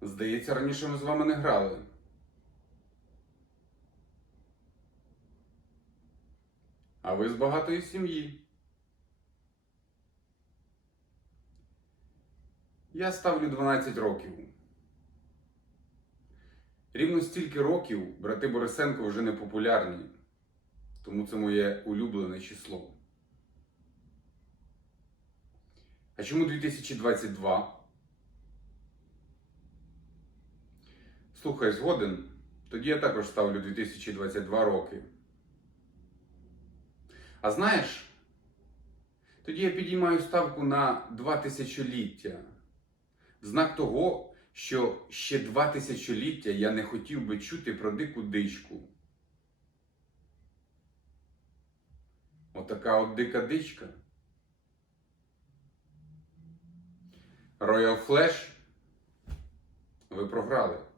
Здається, раніше ми з вами не грали. А ви з багатої сім'ї. Я ставлю 12 років. Рівно стільки років брати Борисенко вже не популярні, тому це моє улюблене число. А чому 2022? Слухай, згоден. Тоді я також ставлю 2022 роки. А знаєш, тоді я підіймаю ставку на два тисячоліття. В знак того, що ще два тисячоліття я не хотів би чути про дику дичку. Отака от дика дичка. Royal Flash, ви програли.